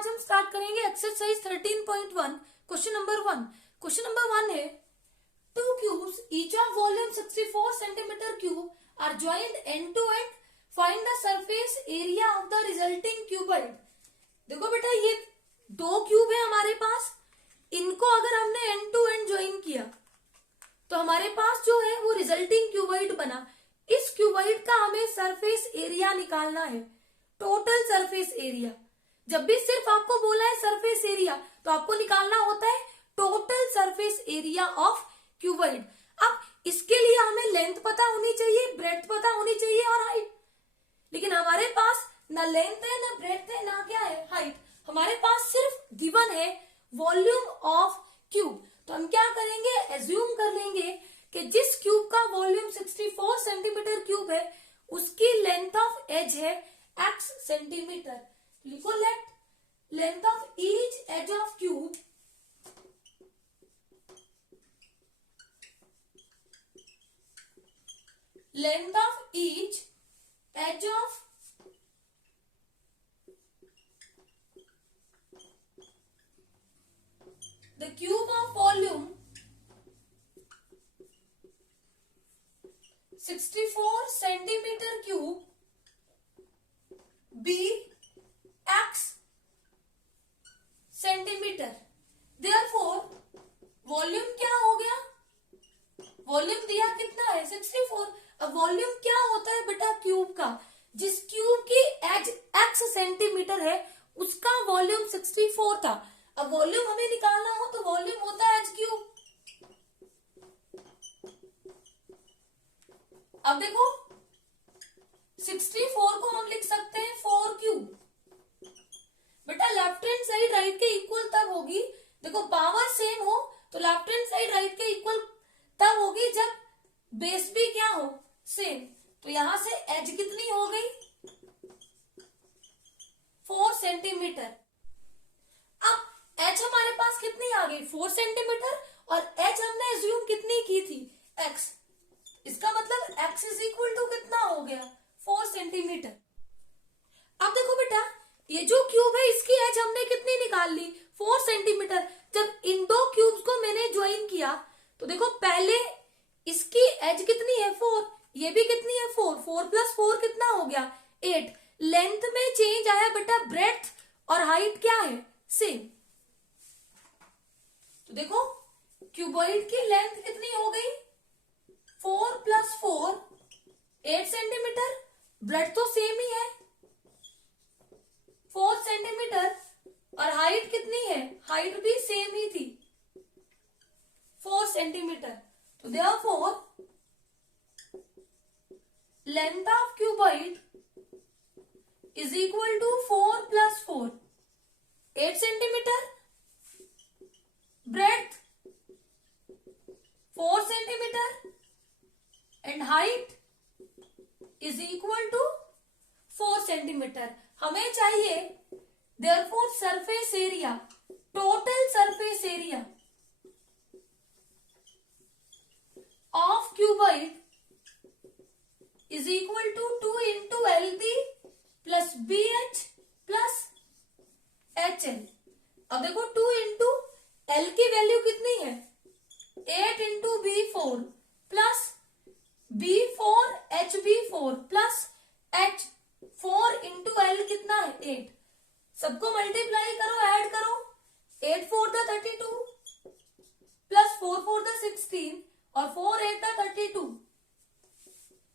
आज हम स्टार्ट करेंगे exercise 13.1 question number 1। Question number 1 है two cubes each of volume 64 centimetre cube are joint end to end, find the surface area of the resulting cuboid. देखो बेटा, ये दो cube है हमारे पास, इनको अगर हमने एंड टू एंड ज्वाइन किया तो हमारे पास जो है वो रिजल्टिंग क्यूबॉइड बना। इस क्यूबॉइड का हमें सरफेस एरिया निकालना है, टोटल सरफेस एरिया। जब भी सिर्फ आपको बोला है सरफेस एरिया तो आपको निकालना होता है total surface area of cuboid. अब इसके लिए हमें लेंथ पता होनी चाहिए, ब्रेड्थ पता होनी चाहिए और हाइट, लेकिन हमारे पास ना लेंथ है ना ब्रेड्थ है ना क्या है हाइट। हमारे पास सिर्फ गिवन है वॉल्यूम ऑफ क्यूब। तो हम क्या करेंगे, एज्यूम कर लेंगे कि जिस क्यूब का वॉल्यूम 64 सेंटीमीटर क्यूब है उसकी लेंथ ऑफ एज है x सेंटीमीटर। लिखो let length of each edge of cube length of each edge of the cube of volume 64 centimetre cube be x centimetre. Therefore volume क्या हो गया, volume दिया कितना है 64। अब वॉल्यूम क्या होता है बेटा क्यूब का, जिस क्यूब की एज x सेंटीमीटर है उसका वॉल्यूम 64 था। अब वॉल्यूम हमें निकालना हो तो वॉल्यूम होता है एच क्यूब। अब देखो 64 को हम लिख सकते हैं 4 क्यूब। बेटा लेफ्ट हैंड साइड राइट के इक्वल तब होगी, देखो पावर सेम हो तो लेफ्ट हैंड साइड राइट के इक्वल तब होगी जब बेस भी क्या हो सेम। तो यहां से एज कितनी हो गई 4 सेंटीमीटर। अब एच हमारे पास कितनी आ गई 4 सेंटीमीटर और एच हमने एज्यूम कितनी की थी x। इसका मतलब x इज इक्वल टू कितना हो गया 4 सेंटीमीटर। अब देखो बेटा, ये जो क्यूब है इसकी एज हमने कितनी निकाल ली 4 सेंटीमीटर। जब इन दो क्यूब्स को मैंने ज्वाइन किया तो देखो पहले इसकी एज कितनी है 4, ये भी कितनी है 4, 4 प्लस 4 कितना हो गया 8। लेंथ में चेंज आया बेटा, ब्रेड्थ और हाइट क्या है सेम। तो देखो क्यूबॉइड की लेंथ कितनी हो गई 4 प्लस 4 8 सेंटीमीटर, ब्रेड तो सेम ही है 4 सेंटीमीटर और हाइट कितनी है, हाइट भी सेम ही थी 4 सेंटीमीटर। तो therefore length of cuboid is equal to 4 plus 4 8 centimetre, breadth 4 centimetre and height is equal to 4 centimetre. हमें चाहिए therefore surface area, total surface area of cuboid is equal to 2 into L B plus B H plus H L. अब देखो 2 into L की value कितनी है 8 into B 4 plus B4 HB4 plus H 4 into L कितना है 8। सबको multiply करो, add करो, 8 4 द 32 प्लस 4 4 द 16 और 4 8 द 32।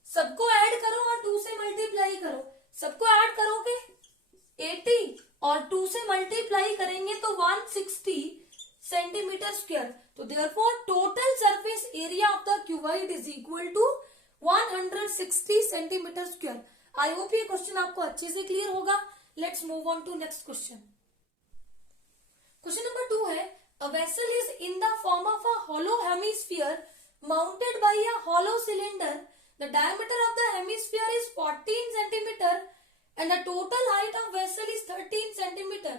सबको ऐड करो और 2 से मल्टीप्लाई करो। सबको ऐड करोगे 80 और 2 से मल्टीप्लाई करेंगे तो 160 सेंटीमीटर स्क्वायर। तो therefore total surface area of the cuboid is equal to 160 centimetre square. I hope ये क्वेश्चन आपको अच्छे से क्लियर होगा। Let's move on to next question. Question number 2 है a vessel is in the form of a hollow hemisphere mounted by a hollow cylinder. The diameter of the hemisphere is 14 centimeter and the total height of vessel is 13 centimeter.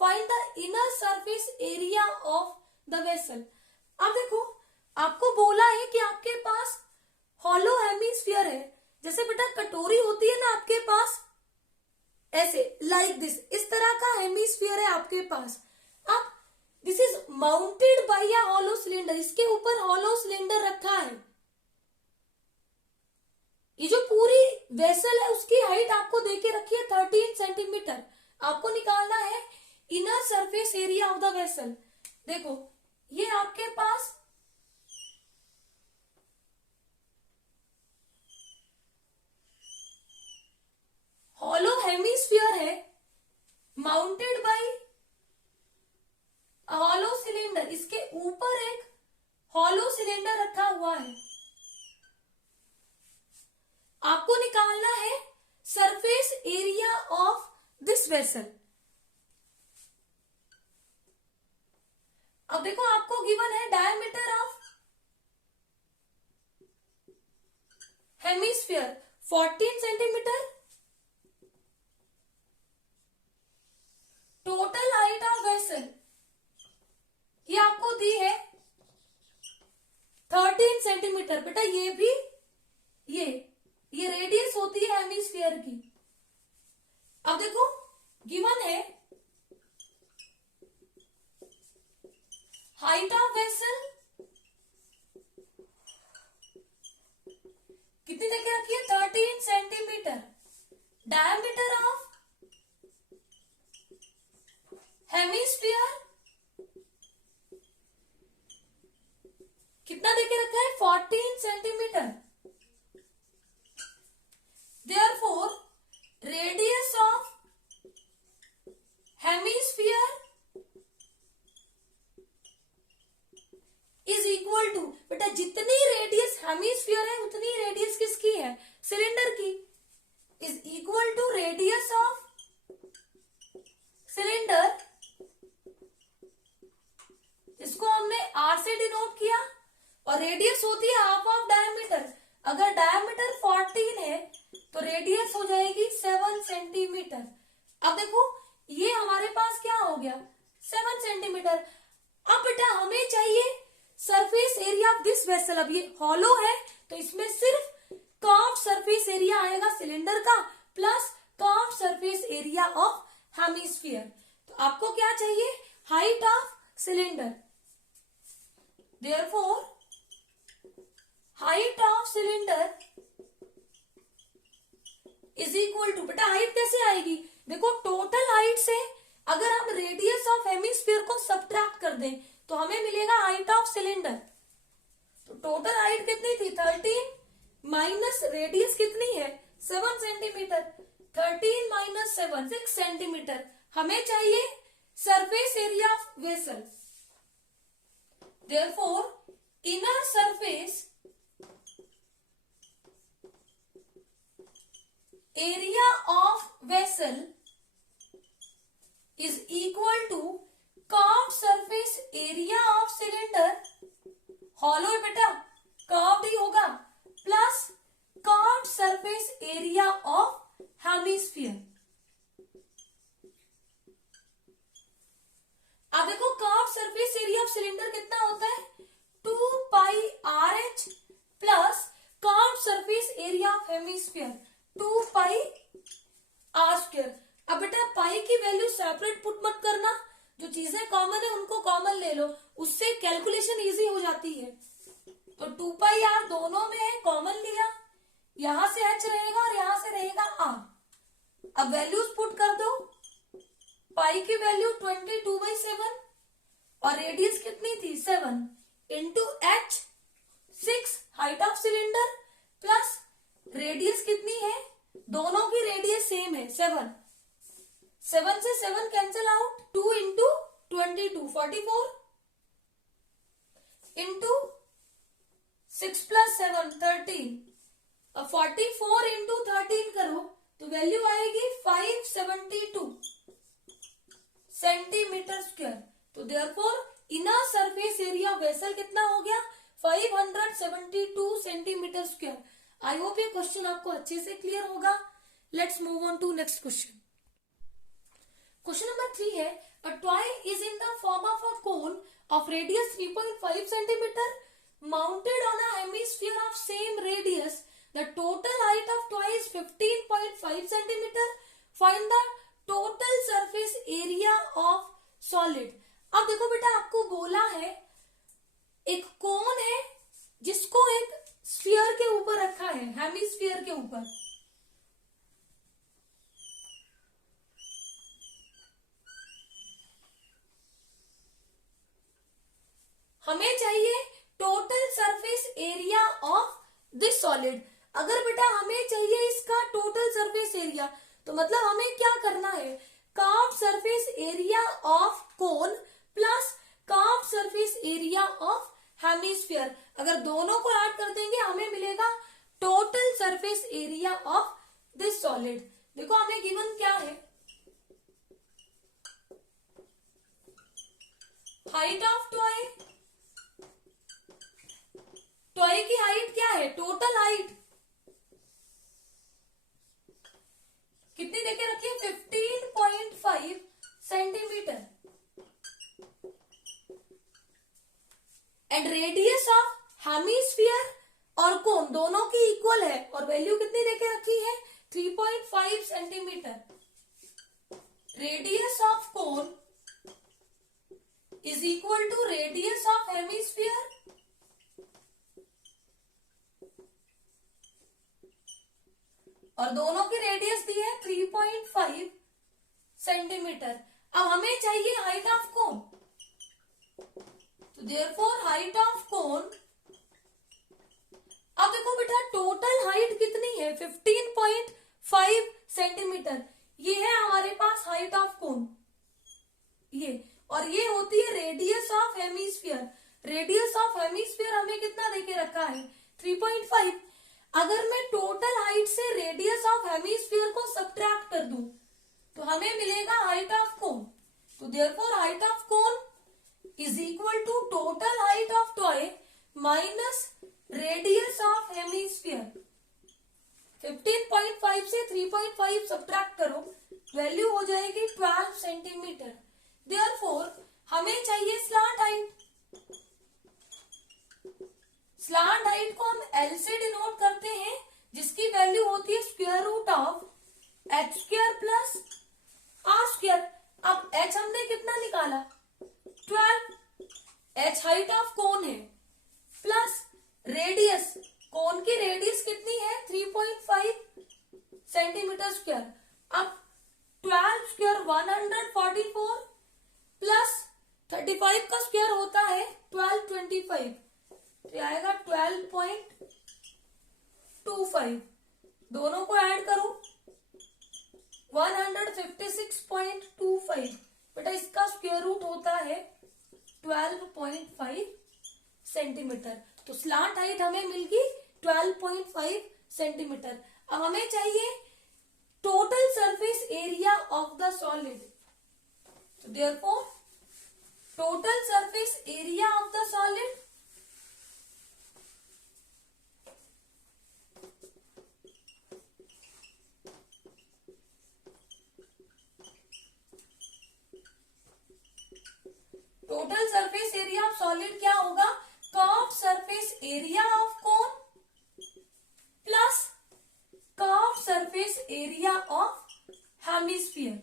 Find the inner surface area of the vessel. अब देखो आपको बोला है कि आपके पास hollow hemisphere है, जैसे बेटा कटोरी होती है ना आपके पास, ऐसे लाइक दिस, इस तरह का हेमिस्फीयर है आपके पास। अब this is mounted by a hollow cylinder, इसके ऊपर हॉलो सिलेंडर रखा है। ये जो पूरी वेसल है उसकी हाइट आपको देके रखी है 13 सेंटीमीटर। आपको निकालना है inner surface area of the vessel. देखो ये आपके पास हॉलो हेमिस्फीयर है, माउंटेड बाय हॉलो सिलेंडर, इसके ऊपर एक हॉलो सिलेंडर रखा हुआ है। आपको निकालना है surface area of this vessel. अब देखो आपको गिवन है diameter of hemisphere 14 centimetre, total height of vessel ये आपको दी है 13 सेंटीमीटर। बेटा ये भी ये रेडियस होती है हेमिस्फीयर की। अब देखो गिवन है हाइट ऑफ वेसल कितनी देके रखी है 13 सेंटीमीटर, डायमीटर ऑफ हेमिस्फीयर कितना देके रखा है 14 centimetre. Therefore, radius of hemisphere is equal to, बेटा जितनी रेडियस हेमिस्फीयर है उतनी रेडियस किसकी है, सिलेंडर की, is equal to radius of cylinder. इसको हमने R से डिनोट किया और रेडियस होती है हाफ ऑफ डायमीटर। अगर डायमीटर 14 है तो रेडियस हो जाएगी 7 सेंटीमीटर। अब देखो ये हमारे पास क्या हो गया 7 सेंटीमीटर। अब बेटा हमें चाहिए surface area of this vessel. अब ये हॉलो है तो इसमें सिर्फ कर्व्ड सरफेस एरिया आएगा सिलेंडर का plus curved surface area of hemisphere. तो आपको क्या चाहिए height of cylinder. Therefore height of cylinder is equal to, बेटा हाइट कैसे आएगी, देखो टोटल हाइट से अगर हम रेडियस ऑफ हेमिस्फीयर को सब्ट्रैक्ट कर दें तो हमें मिलेगा हाइट ऑफ सिलेंडर। तो टोटल हाइट कितनी थी 13 माइनस रेडियस कितनी है 7 सेंटीमीटर, 13 माइनस 7 6 सेंटीमीटर। हमें चाहिए surface area of vessel. Therefore inner surface area of vessel is equal to curved surface area of cylinder, hollow है बेटा curved ही होगा, plus curved surface area of hemisphere। अब देखो curved surface area of cylinder कितना होता है 2 pi RH plus curved surface area of hemisphere 2 pi are square. अब बेटा पाई की वैल्यू सेपरेट पुट मत करना, जो चीजें कॉमन है उनको कॉमन ले लो, उससे कैलकुलेशन इजी हो जाती है। तो 2 पाई आर दोनों में है, कॉमन लिया, यहां से एच रहेगा और यहां से रहेगा आर। अब वैल्यूज पुट कर दो, पाई की वैल्यू 22/7 और रेडियस कितनी थी 7 into H 6 height of cylinder plus radius कितनी है, दोनों की रेडियस सेम है 7 से 7 cancel out, 2 into 22 44 into 6 plus 7 13। अब 44 इंटू 13 करो तो वैल्यू आएगी 572 सेंटीमीटर स्क्वायर। तो therefore inner surface area vessel कितना हो गया 572 सेंटीमीटर स्क्वायर। आई होप ये क्वेश्चन आपको अच्छे से क्लियर होगा। Let's move on to next question. Question number 3 है a toy is in the form of a cone of radius 3.5 centimetre mounted on a hemisphere of same radius. The total height of toy is 15.5 centimetre find the total surface area of solid. अब देखो बेटा, आपको बोला है एक कोन है जिसको एक स्फीयर के ऊपर रखा है, हेमिस्फीयर के ऊपर। हमें चाहिए total surface area of this solid. अगर बेटा हमें चाहिए इसका टोटल सरफेस एरिया, तो मतलब हमें क्या करना है, curved surface area of cone plus curved surface area of hemisphere, अगर दोनों को ऐड कर देंगे हमें मिलेगा total surface area of this solid. देखो हमें गिवन क्या है, हाइट ऑफ टॉय, टॉय की हाइट क्या है, टोटल हाइट कितनी देके रखी है, 15.5 centimetre. And radius of hemisphere और कोन दोनों की इक्वल है, और वैल्यू कितनी देके रखी है, 3.5 centimetre. Radius of cone is equal to radius of hemisphere और दोनों की रेडियस दी है 3.5 सेंटीमीटर। अब हमें चाहिए हाइट ऑफ कोन, तो देयरफॉर हाइट ऑफ कोन, अब देखो बेटा टोटल हाइट कितनी है, 15.5 सेंटीमीटर। ये है हमारे पास हाइट ऑफ कोन, ये, और ये होती है radius of hemisphere. Radius of hemisphere हमें कितना देके रखा है, 3.5। अगर मैं टोटल हाइट से रेडियस ऑफ हेमिस्फीयर को सब्ट्रैक्ट कर दूं तो हमें मिलेगा हाइट ऑफ कोन। तो therefore height of cone is equal to total height of toy minus radius of hemisphere. 15.5 से 3.5 सब्ट्रैक्ट करो, वैल्यू हो जाएगी 12 सेंटीमीटर। देयरफॉर हमें चाहिए स्लांट हाइट। स्लांट हाइट को हम L से डिनोट करते हैं, जिसकी वैल्यू होती है square root of h square plus r square. अब h हमने कितना निकाला, 12। h हाइट ऑफ कोन है प्लस रेडियस, कोन की रेडियस कितनी है, 3.5 सेंटीमीटर स्क्वायर। अब 12 स्क्वायर 144 प्लस 35 का स्क्वायर होता है 1225, तो आएगा 12.25। दोनों को ऐड करो 156.25, बेटा इसका स्क्वायर रूट होता है 12.5 सेंटीमीटर। तो स्लांट हाइट हमें मिल गई 12.5 सेंटीमीटर। अब हमें चाहिए total surface area of the solid. तो therefore total surface area of the solid total surface area of solid क्या होगा, curved surface area of cone plus curved surface area of hemisphere.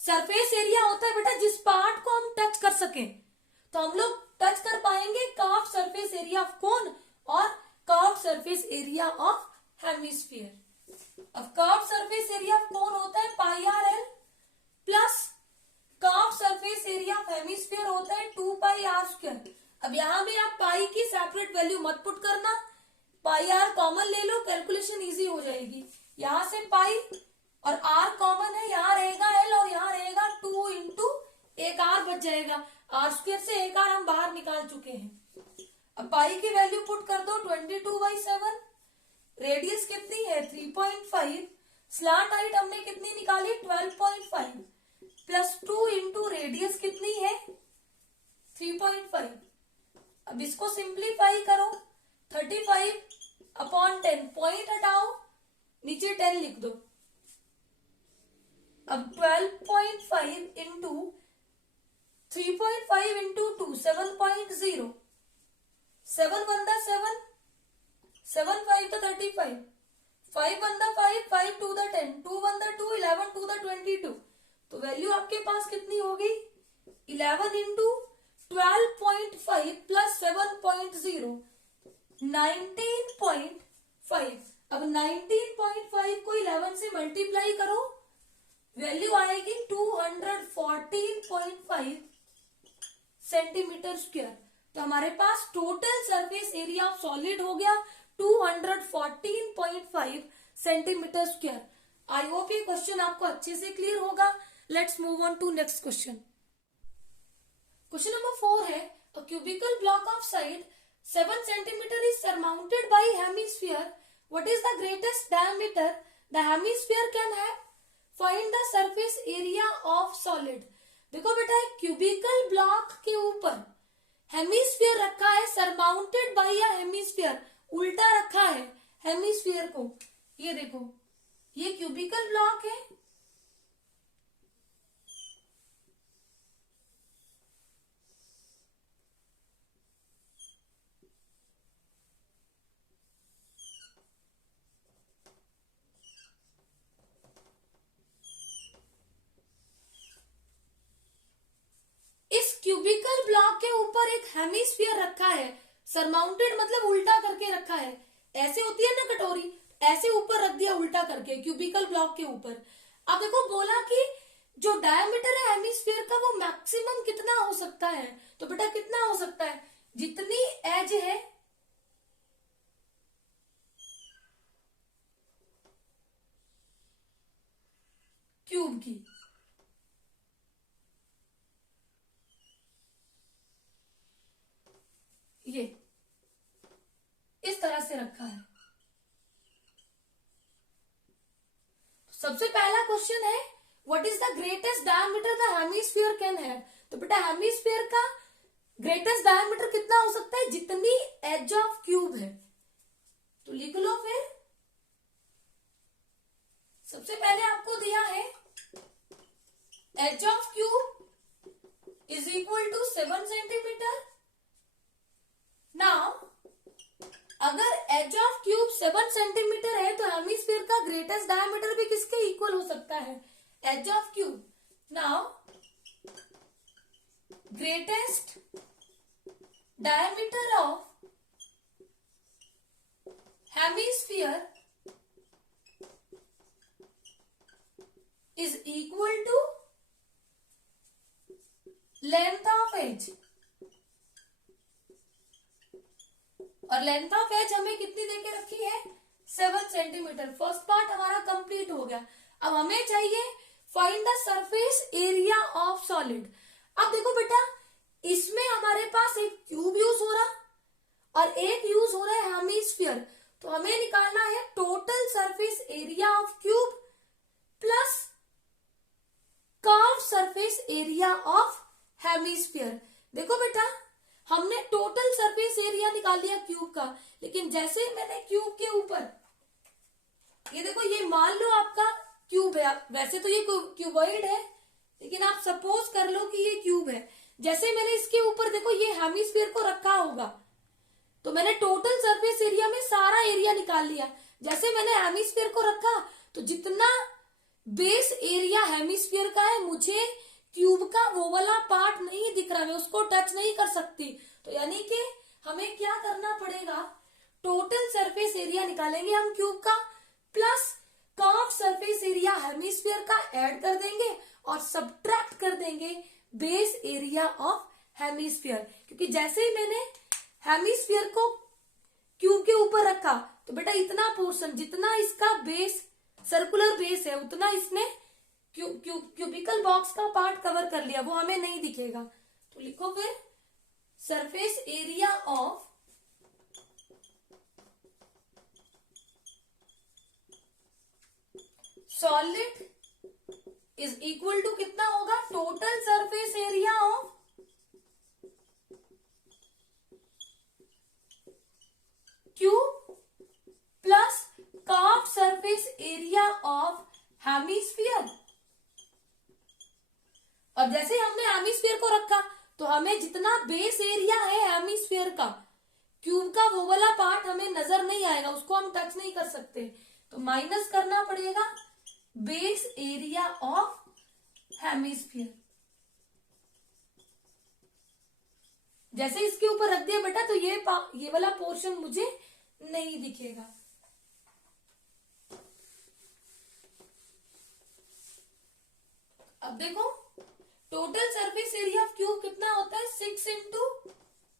Surface area होता है बेटा जिस part को हम touch कर सकें, तो हम लोग टच कर पाएंगे curved surface area of cone और curved surface area of hemisphere. अब curved surface area of cone होता है pi R L plus curved surface area of hemisphere होता है 2 पाई आर स्क्वायर। अब यहां भी आप पाई की सेपरेट वैल्यू मत पुट करना, पाई आर कॉमन ले लो, कैलकुलेशन इजी हो जाएगी। यहां से पाई और आर कॉमन है, यहाँ रहेगा एल और यहाँ रहेगा 2 इंटू एक आर बच जाएगा, आर स्क्वायर से एक आर हम बाहर निकाल चुके हैं। अब पाई की वैल्यू पुट कर दो 22/7, रेडियस कितनी है 3.5, स्लांट हाइट हमने कितनी निकाली 12.5 प्लस 2 इंटू रेडियस कितनी है 3.5। अब इसको सिंप्लीफाई करो, 35/10, पॉइंट हटाओ, नीचे 10 लिख दो। अब 12.5 इंटू 3.5 इंटू 2 7.0, 7 1 7, 7 5 तो 35 35, 5 1 the 5, 5 2 the 10, 2 1 the 2, 11 2 the 22। तो वैल्यू आपके पास कितनी होगी? 11 इंटू 12.5 प्लस 7.0, 19.5। अब 19.5 को 11 से मल्टीप्लाई करो, वैल्यू आएगी 214.5 सेंटीमीटर स्क्वायर। तो हमारे पास total surface area of solid हो गया 214.5 सेंटीमीटर स्क्वायर। आई होप ये क्वेश्चन आपको अच्छे से क्लियर होगा। Let's move on to next question. Question number 4 है, a cubical block of side 7 centimetre is surmounted by hemisphere. What is the greatest diameter the hemisphere can have? Find the surface area of solid. देखो बेटा, एक cubical block के ऊपर hemisphere रखा है, surmounted bye अ hemisphere, उल्टा रखा है हेमिस्फीयर को। ये देखो, ये क्यूबिकल ब्लॉक है, क्यूबिकल ब्लॉक के ऊपर एक हेमिस्फीयर रखा है, सरमाउंटेड मतलब उल्टा करके रखा है। ऐसे होती है ना कटोरी, ऐसे ऊपर रख दिया उल्टा करके क्यूबिकल ब्लॉक के ऊपर। अब देखो, बोला कि जो डायमीटर है हेमिस्फीयर का वो मैक्सिमम कितना हो सकता है। तो बेटा कितना हो सकता है? जितनी एज है क्यूब की, ये इस तरह से रखा है। सबसे पहला क्वेश्चन है, what is the greatest diameter the hemisphere can have. तो बेटा हेमिस्फीयर का ग्रेटेस्ट डायमीटर कितना हो सकता है? जितनी एज ऑफ क्यूब है। तो लिख लो फिर। सबसे पहले आपको दिया है edge of cube is equal to 7 centimetre. Now अगर एज ऑफ क्यूब 7 सेंटीमीटर है तो हेमिस्फीयर का ग्रेटेस्ट डायमीटर भी किसके इक्वल हो सकता है? Edge of cube. Now greatest diameter of hemisphere is equal to length of edge. और लेंथ ऑफ एज हमें कितनी देके रखी है? 7 सेंटीमीटर। फर्स्ट पार्ट हमारा कंप्लीट हो गया। अब हमें चाहिए find the surface area of solid. अब देखो बेटा, इसमें हमारे पास एक क्यूब यूज हो रहा और एक यूज हो रहा है हेमिस्फीयर। तो हमें निकालना है total surface area of cube plus curve surface area of hemisphere. देखो बेटा, हमने टोटल सरफेस एरिया निकाल लिया क्यूब का, लेकिन जैसे ही मैंने क्यूब के ऊपर, ये देखो, ये मान लो आपका क्यूब है, वैसे तो ये क्यूबॉइड है, लेकिन आप सपोज कर लो कि ये क्यूब है। जैसे मैंने इसके ऊपर देखो ये हेमिस्फीयर को रखा होगा, तो मैंने टोटल सरफेस एरिया में सारा एरिया निकाल लिया। जैसे मैंने हेमिस्फीयर को रखा, तो जितना बेस एरिया हेमिस्फीयर का है, मुझे क्यूब का वो वाला पार्ट नहीं दिख रहा, मैं उसको टच नहीं कर सकती। तो यानी कि हमें क्या करना पड़ेगा? टोटल सरफेस एरिया निकालेंगे हम क्यूब का, plus curve surface area hemisphere का ऐड कर देंगे और सब्ट्रैक्ट कर देंगे बेस एरिया ऑफ हेमिस्फीयर। क्योंकि जैसे ही मैंने हेमिस्फीयर को क्यूब के ऊपर रखा, तो बेटा इतना पोर्शन, जितना इसका बेस सर्कुलर बेस है, उतना इसने क्यूबिकल बॉक्स का पार्ट कवर कर लिया, वो हमें नहीं दिखेगा। तो लिखो फिर, surface area of solid is equal to कितना होगा? Total surface area of cube plus curve surface area of hemisphere. और जैसे हमने हेमिस्फीयर को रखा, तो हमें जितना बेस एरिया है हेमिस्फीयर का, क्यूब का वो वाला पार्ट हमें नजर नहीं आएगा, उसको हम टच नहीं कर सकते, तो माइनस करना पड़ेगा बेस एरिया ऑफ हेमिस्फीयर। जैसे इसके ऊपर रख दिया बेटा तो ये वाला पोर्शन मुझे नहीं दिखेगा। अब देखो total surface area of cube कितना होता है 6 into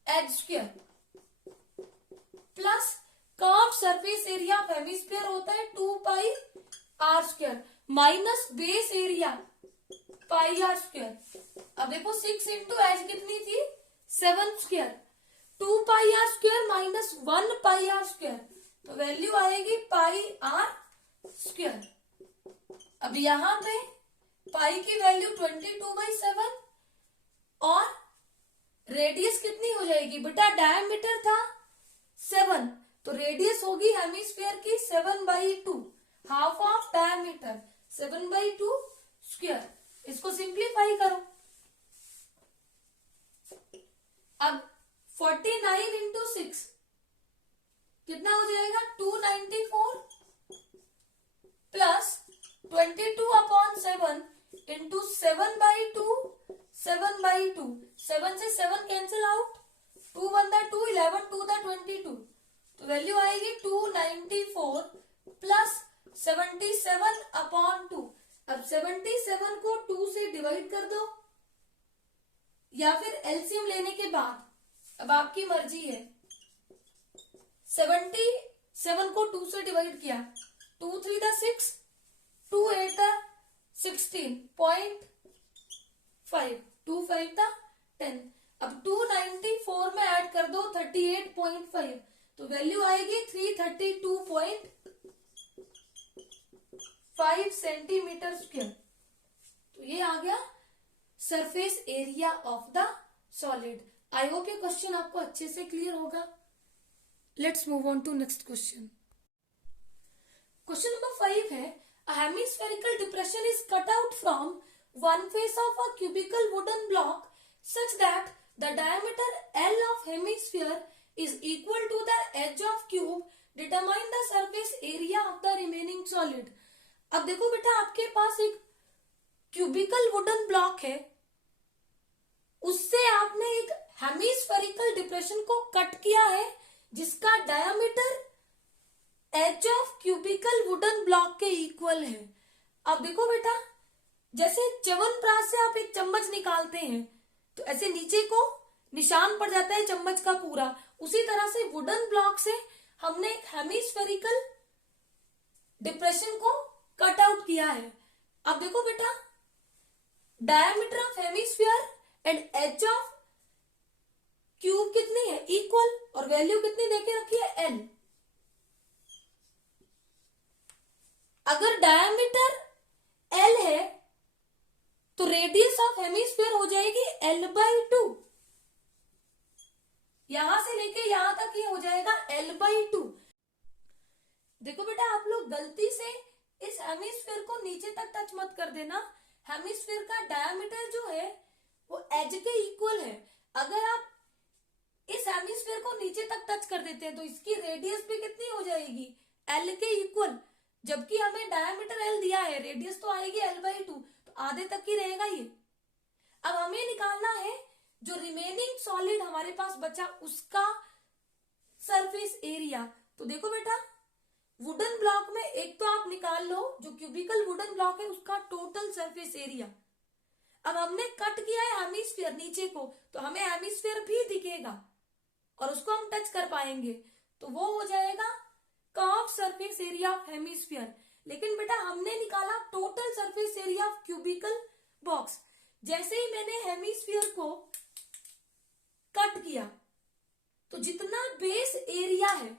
H square plus curve surface area of hemisphere होता है 2 pi are square minus base area pi are square. अब देखो 6 इंटू एच कितनी थी 7 square, 2 pi are square minus 1 pi are square, तो वैल्यू आएगी पाई आर स्क्वायर। अब यहां पे पाई की वैल्यू 22/7 और रेडियस कितनी हो जाएगी बेटा, डायमीटर था 7 तो रेडियस होगी हेमिस्फीयर की 7/2, हाफ ऑफ डायमीटर 7/2 स्क्वायर। इसको सिंप्लीफाई करो। अब 49 इंटू 6 कितना हो जाएगा 294 प्लस 22/7 इंटू 7/2 7/2, 7 से 7 कैंसिल आउट, 2 1 2 11 2 22, तो वैल्यू आएगी 294 प्लस 77/2। अब 77 को 2 से डिवाइड कर दो या फिर एलसीएम लेने के बाद, अब आपकी मर्जी है। 77 को 2 से डिवाइड किया, 2 3 दा 6, 2 8 दा 16.5, 2 5 दा 10। अब 294 में ऐड कर दो 38.5, तो वैल्यू आएगी 332.5 सेंटीमीटर स्क्वायर। तो ये आ गया surface area of the solid. I hope ये क्वेश्चन आपको अच्छे से क्लियर होगा। Let's move on to next question. Question number 5 है, a hemispherical depression is cut out from one face of a cubical wooden block such that the diameter L of hemisphere is equal to the edge of cube. Determine the surface area of the remaining solid. अब देखो बेटा आपके पास एक cubicle wooden block है, उससे आपने एक hemispherical depression को कट किया है जिसका diameter edge of cubical wooden block के इक्वल है। अब देखो बेटा जैसे च्यवनप्राश से आप एक चम्मच निकालते हैं तो ऐसे नीचे को निशान पड़ जाता है चम्मच का पूरा, उसी तरह से वुडन ब्लॉक से हमने एक हेमिस्फेरिकल डिप्रेशन को कट आउट किया है। अब देखो बेटा diameter of hemisphere and edge of cube कितनी है इक्वल, और वैल्यू कितनी देके रखी है एल। अगर डायमीटर एल है तो रेडियस ऑफ हेमिस्फीयर हो जाएगी L/2, यहां से लेके यहां तक ये हो जाएगा L/2। देखो बेटा आप लोग गलती से इस हेमिस्फीयर को नीचे तक टच मत कर देना। हेमिस्फीयर का डायमीटर जो है वो एज के इक्वल है। अगर आप इस हेमिस्फीयर को नीचे तक टच कर देते हैं तो इसकी रेडियस भी कितनी हो जाएगी L के इक्वल, जबकि हमें डायमीटर L दिया है, रेडियस तो आएगी L/2, तो आधे तक ही रहेगा ये। अब हमें निकालना है जो रिमेनिंग सॉलिड हमारे पास बचा उसका सरफेस एरिया। तो देखो बेटा वुडन ब्लॉक में एक तो आप निकाल लो जो क्यूबिकल वुडन ब्लॉक है उसका टोटल सरफेस एरिया। अब हमने कट किया है हेमिस्फीयर नीचे को, तो हमें हेमिस्फीयर भी दिखेगा और उसको हम टच कर पाएंगे, तो वो हो जाएगा curve surface area of hemisphere. लेकिन बेटा हमने निकाला total surface area of cubical box. जैसे ही मैंने हेमिस्फीयर को कट किया तो जितना बेस एरिया है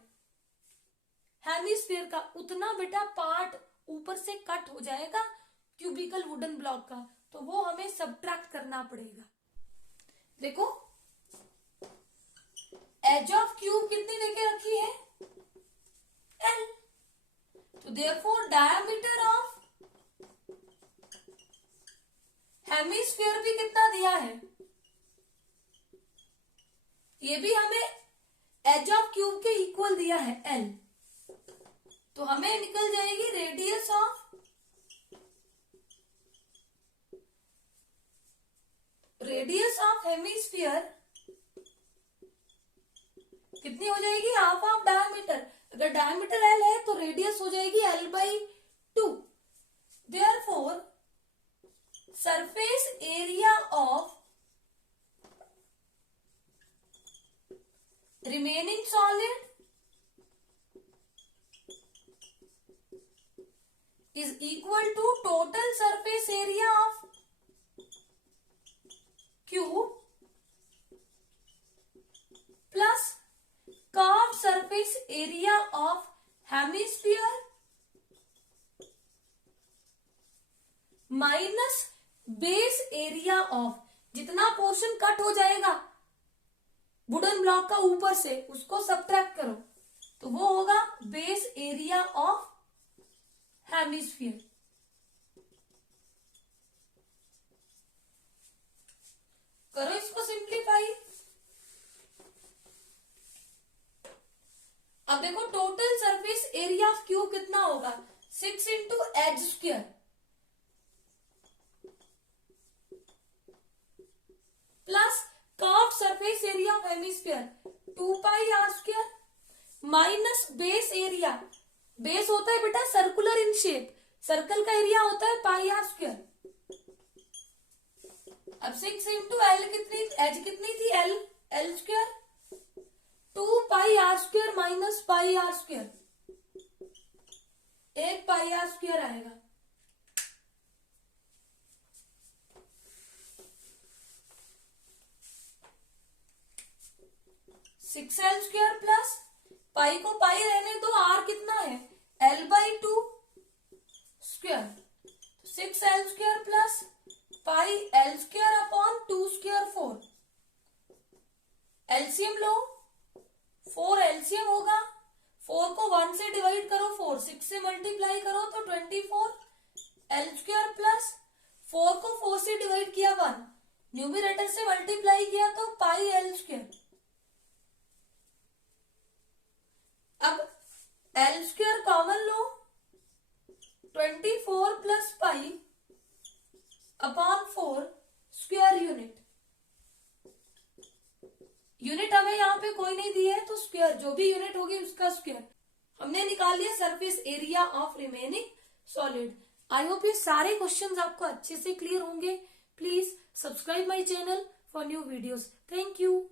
हेमिस्फीयर का उतना बेटा पार्ट ऊपर से कट हो जाएगा क्यूबिकल वुडन ब्लॉक का, तो वो हमें सब्ट्रैक्ट करना पड़ेगा। देखो एज ऑफ क्यूब कितनी देके रखी है L, तो देयरफॉर डायमीटर ऑफ हेमिस्फीयर भी कितना दिया है, ये भी हमें एज ऑफ क्यूब के इक्वल दिया है एल, तो हमें निकल जाएगी रेडियस ऑफ हेमिस्फीयर कितनी हो जाएगी, हाफ ऑफ डायमीटर। अगर डायमीटर एल है तो रेडियस हो जाएगी L by 2। Therefore surface area of remaining solid is equal to total surface area of cube plus curved surface area of hemisphere minus base area of, जितना portion cut हो जाएगा wooden block का ऊपर से उसको subtract करो, तो वो होगा बेस एरिया ऑफ हेमिस्फीयर। करो इसको सिंप्लीफाई। अब देखो total surface area of cube कितना होगा, 6 into H square plus curved surface area of hemisphere 2 pi are square minus base area, base होता है बेटा सर्कुलर इन शेप, सर्कल का एरिया होता है पाई आर स्क्वायर। अब 6 इंटू एल कितनी, एच कितनी थी L, L square 2 pi are square minus pi are square, 1 pi are square आएगा। Six L square plus pi को पाई रहने दो, आर कितना है L by 2 square, 6 L square plus pi L square upon 2 square 4। LCM लो, 4 LCM होगा, 4 को 1 से डिवाइड करो 4, 6 से मल्टीप्लाई करो तो 24 एल स्क्वायर प्लस 4 को 4 से डिवाइड किया 1, न्यूमरेटर से मल्टीप्लाई किया तो पाई एल स्क्वायर। अब एल स्क्वायर कॉमन लो, 24 plus pi upon 4 square unit, unit हमें यहाँ पे कोई नहीं दी है तो स्क्वायर जो भी यूनिट होगी उसका स्क्वायर। हमने निकाल लिया surface area of remaining solid. I hope ये सारे क्वेश्चंस आपको अच्छे से क्लियर होंगे। Please subscribe my channel for new videos. Thank you.